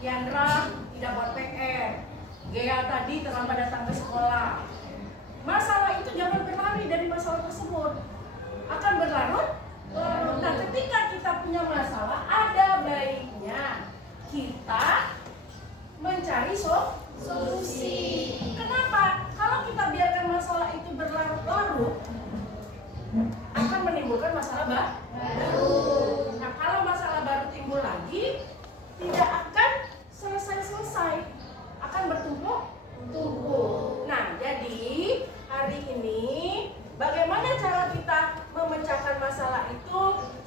Yandra tidak buat PR, Gea tadi terlambat datang ke sekolah. Masalah itu jangan berlari dari masalah tersebut, akan berlarut. Nah, ketika kita punya masalah, ada baiknya kita mencari solusi. Kenapa? Kalau kita biarkan masalah itu berlarut-larut, akan menimbulkan masalah baru. Nah, kalau masalah baru timbul lagi, tidak akan selesai-selesai, akan bertumpuk-tumpuk. Nah, jadi hari ini bagaimana cara kita memecahkan masalah itu?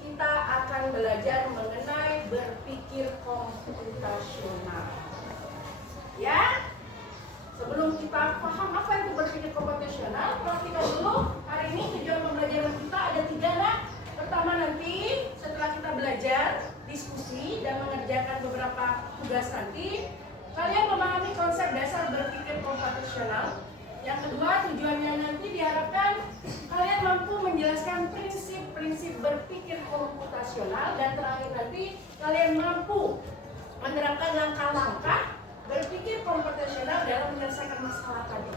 Kita akan belajar mengenai berpikir komputasional. Ya, sebelum kita paham apa itu berpikir komputasional, perhatikan dulu. Hari ini tujuan pembelajaran kita ada 3 nak. Pertama, nanti setelah kita belajar, diskusi dan mengerjakan beberapa tugas nanti, kalian memahami konsep dasar berpikir komputasional. Yang kedua, tujuannya nanti diharapkan kalian mampu menjelaskan prinsip-prinsip berpikir komputasional. Dan terakhir nanti kalian mampu menerapkan langkah-langkah berpikir komputasional dalam menyelesaikan masalah tadi.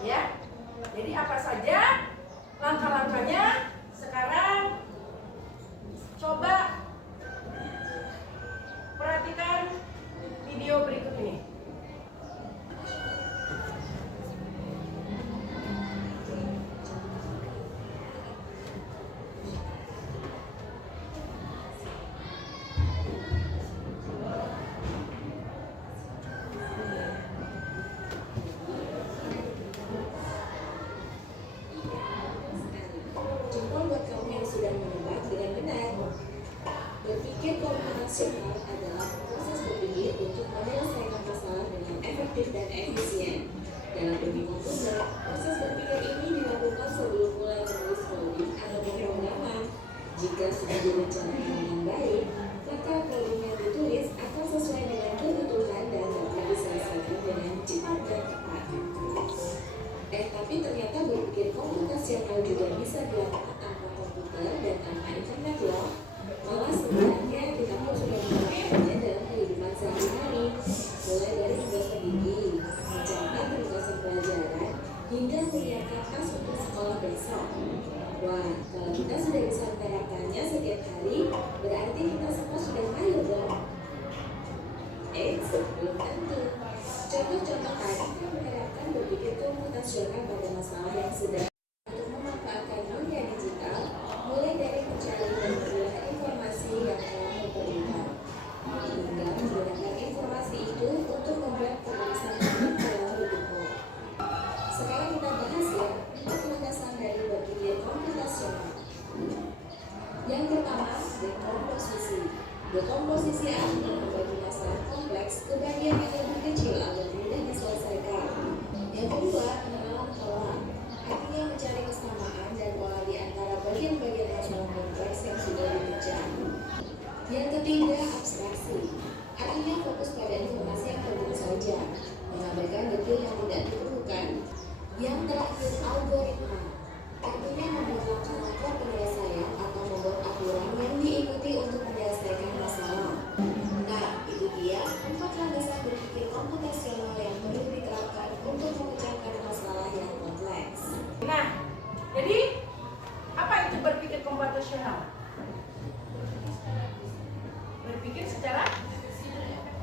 Ya, jadi apa saja langkah-langkahnya? Sekarang coba perhatikan video berikut ini. Berpikir komputasional adalah proses berpikir untuk menyelesaikan masalah dengan efektif dan efisien. Dalam bagi komputer, proses berpikir ini dilakukan sebelum mulai menulis coding atau pemrograman. Jika sudah direncanakan dengan baik, maka coding yang ditulis akan sesuai dengan kebutuhan dan dapat diselesaikan dengan cepat dan tepat. Tapi ternyata berpikir komputasional juga bisa dilakukan tanpa komputer dan tanpa internet loh. Malah sebenarnya kita pun sudah melakukannya dalam kehidupan sehari-hari, mulai dari tugas pendidik, mencatat tugasan pelajaran, hingga menyiapkan tas untuk sekolah besok. Wah, kalau kita sudah bisa menerapkannya setiap hari, berarti kita semua sudah mahir dong. Belum tentu. Contoh-contoh tadi menerapkan berpikir komputasional pada masalah yang sedang untuk memanfaatkan dunia digital, mulai dari mencari dan menggunakan informasi yang telah terlihat, hingga menggunakan informasi itu untuk membuat keputusan dalam hidupmu. Sekarang kita bahas ya, 4 landasan dari berpikir komputasional. Yang pertama, dekomposisi. Dekomposisi artinya membagi masalah kompleks ke bagian yang lebih kecil agar mudah diselesaikan. Yang kedua, pengenalan pola. Artinya mencari kesamaan dan pola di antara bagian-bagian masalah kompleks yang sudah dipecah. Yang ketiga, abstraksi. Artinya fokus pada informasi yang penting saja, mengabaikan detail yang tidak diperlukan. Yang terakhir, algoritma. Artinya membuat langkah-langkah penyelesaian atau membuat aturan yang diikuti untuk menyelesaikan masalah. Nah, itu dia 4 landasan berpikir komputasional yang perlu diterapkan untuk memecahkan masalah yang kompleks. Nah, jadi apa itu berpikir komputasional? Berpikir secara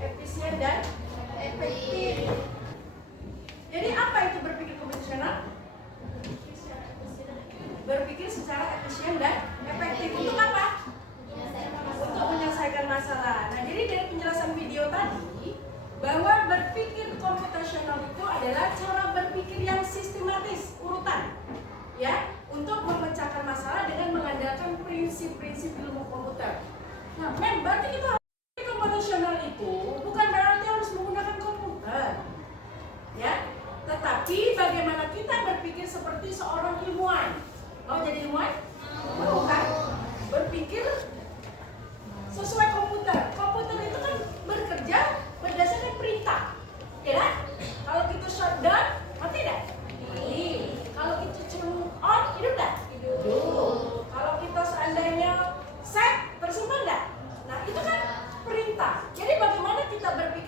efisien dan efektif. Jadi apa itu berpikir komputasional? Berpikir secara efisien dan efektif. Untuk apa? Untuk menyelesaikan masalah. Nah, jadi dari penjelasan video tadi, bahwa berpikir komputasional itu adalah cara berpikir yang sistematis, urutan, ya, untuk memecahkan masalah dengan mengandalkan prinsip-prinsip ilmu komputer. Nah, berarti kita berpikir komputasional itu bukan berarti harus menggunakan komputer, ya, tetapi bagaimana kita berpikir seperti seorang ilmuwan. Mau jadi ilmuwan? Mau kan? Berpikir sesuai komputer. Komputer itu kan bekerja berdasarkan perintah, ya kan? Kalau kita shutdown, mati tidak? Mati. Kalau kita turn on, hidup tidak? Hidup. Kalau kita seandainya set, tersimpan tidak? Nah, itu kan perintah. Jadi bagaimana kita berpikir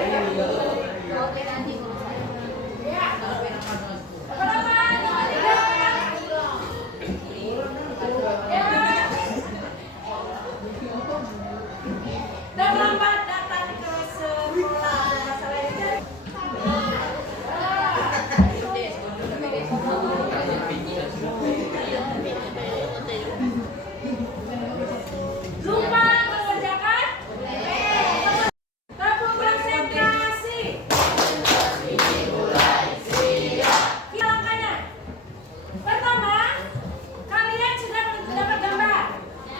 Ya. Berapa? Ya. Terlambat datang ke sekolah. Masalah ini. Lupa mengerjakan tabung konsentrasi. Langkahnya. Pertama, kalian sudah mendapat gambar.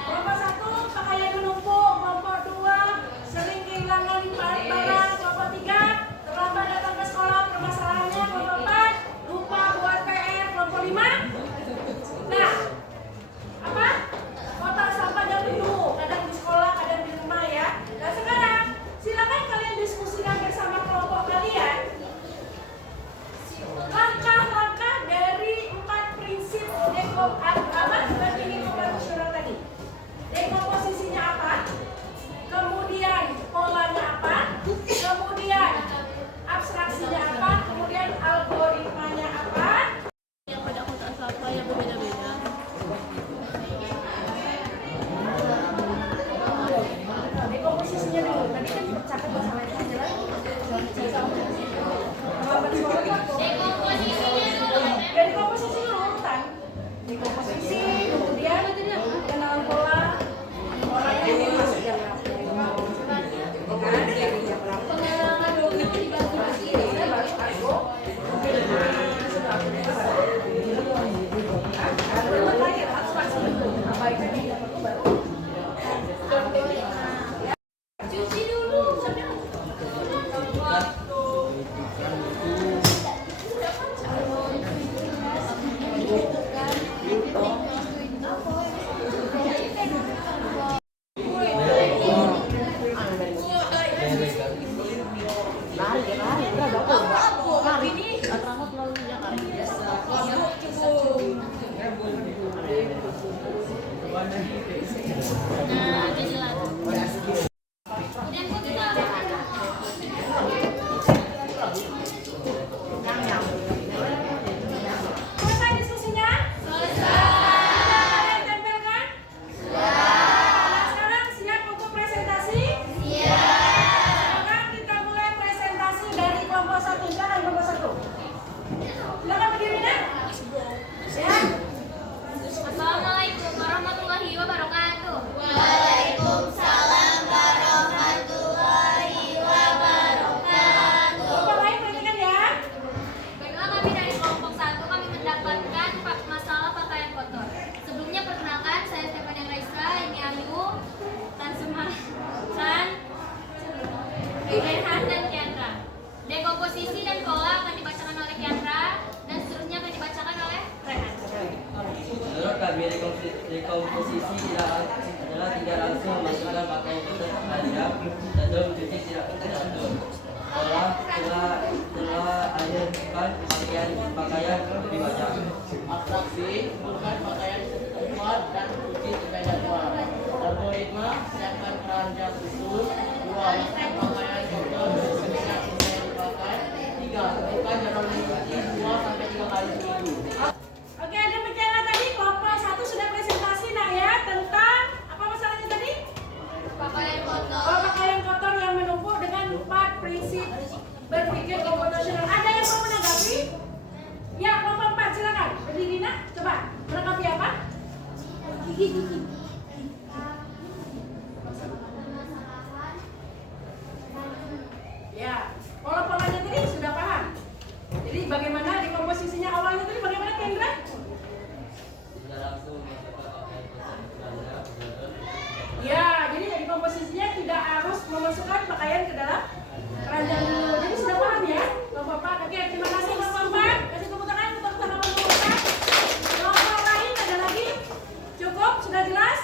Kelompok 1, pakaian menumpuk. Kelompok 2, sering kehilangan barang. Kelompok 3, terlambat datang ke sekolah. Permasalahannya. Kelompok 4, lupa buat PR. Kelompok 5, nah, apa? Kotak sampah dan dulu, kadang di sekolah, kadang di rumah ya. Nah sekarang, silakan kalian diskusikan bersama kelompok kalian langkah-langkah dari 4 prinsip dekomposisi tadi. Dekomposisinya apa? Kemudian polanya apa? Kemudian abstraksinya apa? Kemudian algoritmanya apa? Yang pada kotak sampah yang berbeda-beda. Dekomposisinya dulu. Tadi kan catat masalahnya aja lah. Dari komposisi dulu urutan. Dekomposisi, kemudian kenalan pola. Polanya ini masuk jam berapa? Pengenalan dulu dibagi-bagi. Saya balik argo. Belum lagi abstraksi dulu. Abaikan ini perlu baru. Cuci dulu sampai selesai diskusinya? Selesai. Kalian tempelkan? Nah, sekarang siap untuk presentasi? Sekarang kita mulai presentasi dari kelompok 1. Silakan kelompok 1. Silakan berdiri deh. Ya. Assalamualaikum warahmatullahi wabarakatuh. Kelompok lain perhatikan ya. Baiklah, kami dari kelompok 1 kami mendapatkan masalah pakaian kotor. Sebelumnya perkenalkan, saya Stefania Raisa, ini Ayu, Tan Sumasan, Rehan dan Kiandra. Dekomposisi dan pola akan dibacakan oleh Kiandra dan seterusnya akan dibacakan oleh Rehan. Menurut kami, dekomposisi adalah tidak langsung memasukkan pakaian kotor ke keranjang dan mencuci tidak teratur. Pola telah akhirkan pakaian dibaca. Abstraksi, bukan pakaian tempat dan cuci supaya jadwal. Algoritma, siapkan keranjang khusus. 2. Masukkan pakaian kotor dengan yang dipakai. 3. Tentukan jadwal mencuci 2 sampai 3 kali seminggu. Oke, ada bicara tadi kelompok 1 sudah presentasi nah ya tentang apa masalahnya tadi? Pakaian kotor. Oh, pakaian kotor yang menumpuk dengan 4 prinsip berpikir komputasional. Ada yang mau menanggapi? Ya, kelompok 4 silakan. Berdiri nak, coba menanggapi apa? Gigi. Ya, pola-polanya tadi sudah paham. Jadi bagaimana dekomposisinya awalnya tadi bagaimana Kendra? Tidak langsung memasukkan pakaian kotor ke keranjang. Ya, jadi dekomposisinya tidak harus memasukkan pakaian ke dalam keranjang dulu. Jadi sudah paham ya, kelompok 4. Oke, terima kasih kelompok 4. Kasih tepuk tangan untuk kelompok 4. Kelompok lain ada lagi? Cukup? Sudah jelas?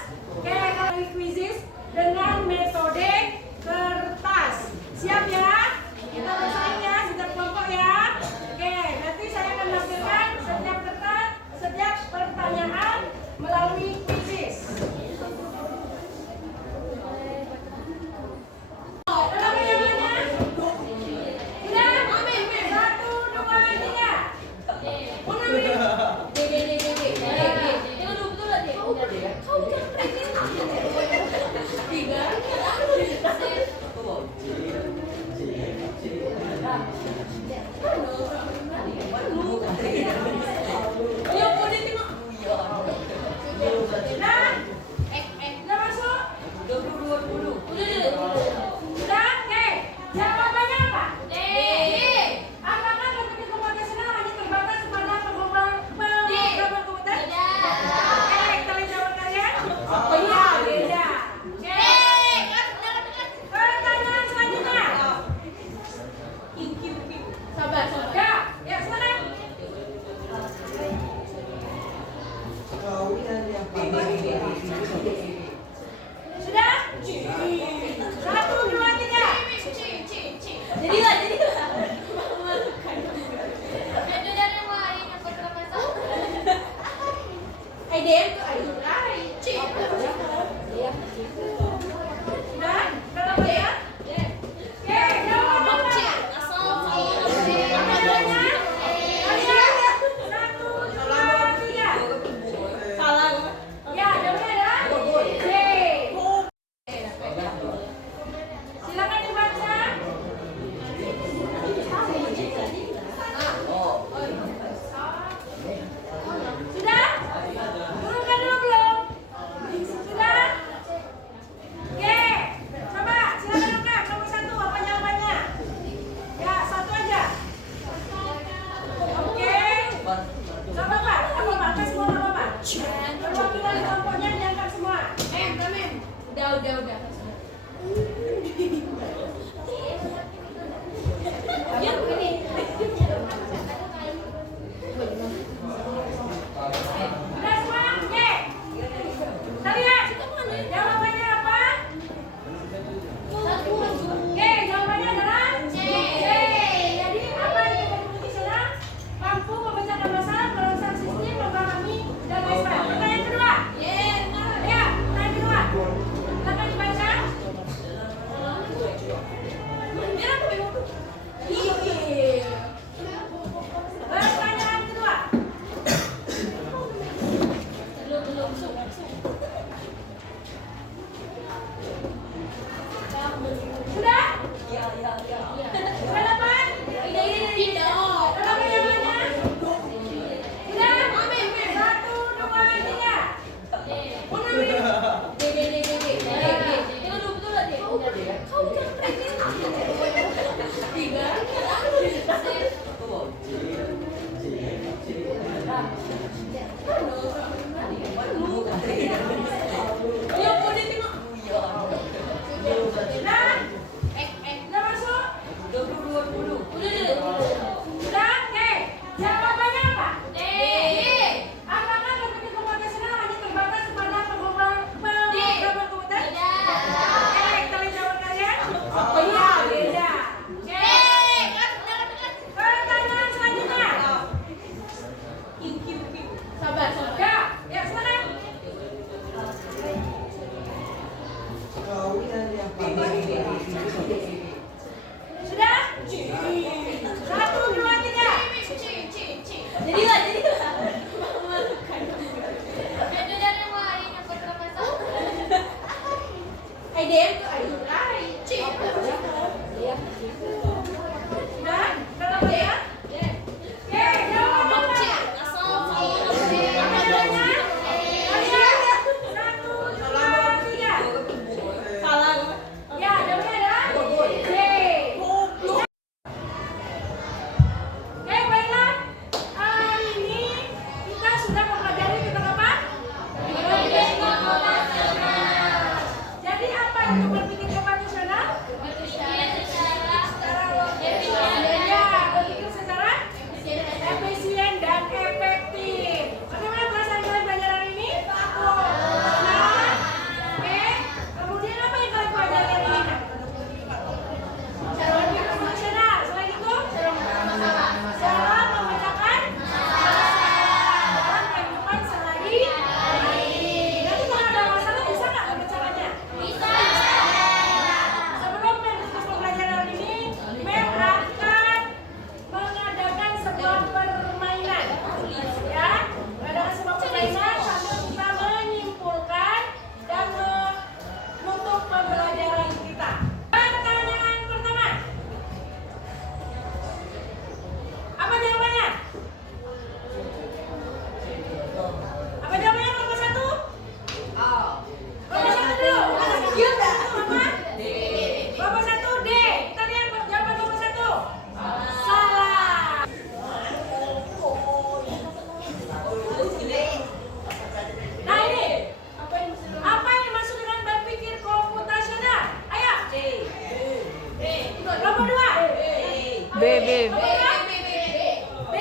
B, B. B.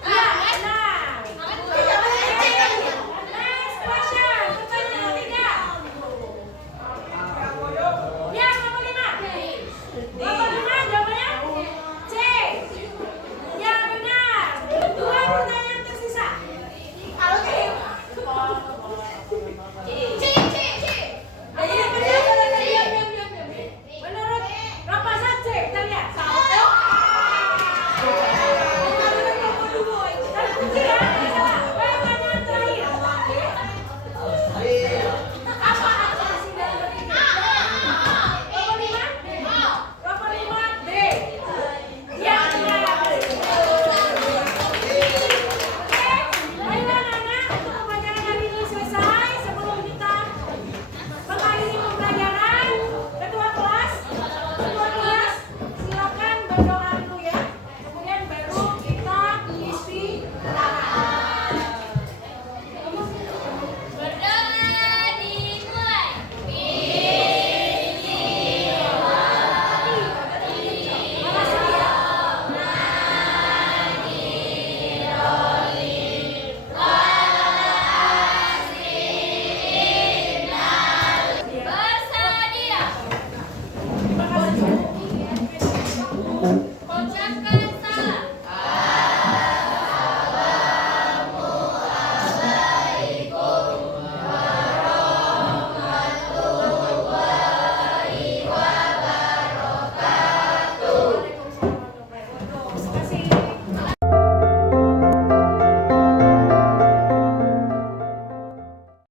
Ya, benar. Next question. Pertanyaan ketiga. Ya, nomor 5. Nomor 5 jawabannya C. Ya, benar. 2 pertanyaan tersisa. Menurut Rapasan C, kita lihat. Terkunci ya, nggak salah. Pertanyaan terakhir. Apa atraksi dalam bertiga? Nomor 5? Nomor 5 B. Ya, benar. Baiklah anak-anak, untuk pembelajaran hari ini selesai. Sebelum kita mengakhiri pembelajaran, ketua kelas silakan berdoa dulu ya. Kemudian baru kita isi ulangan. Berdoa dimulai. Makasih ya. Bersedia. Terima kasih.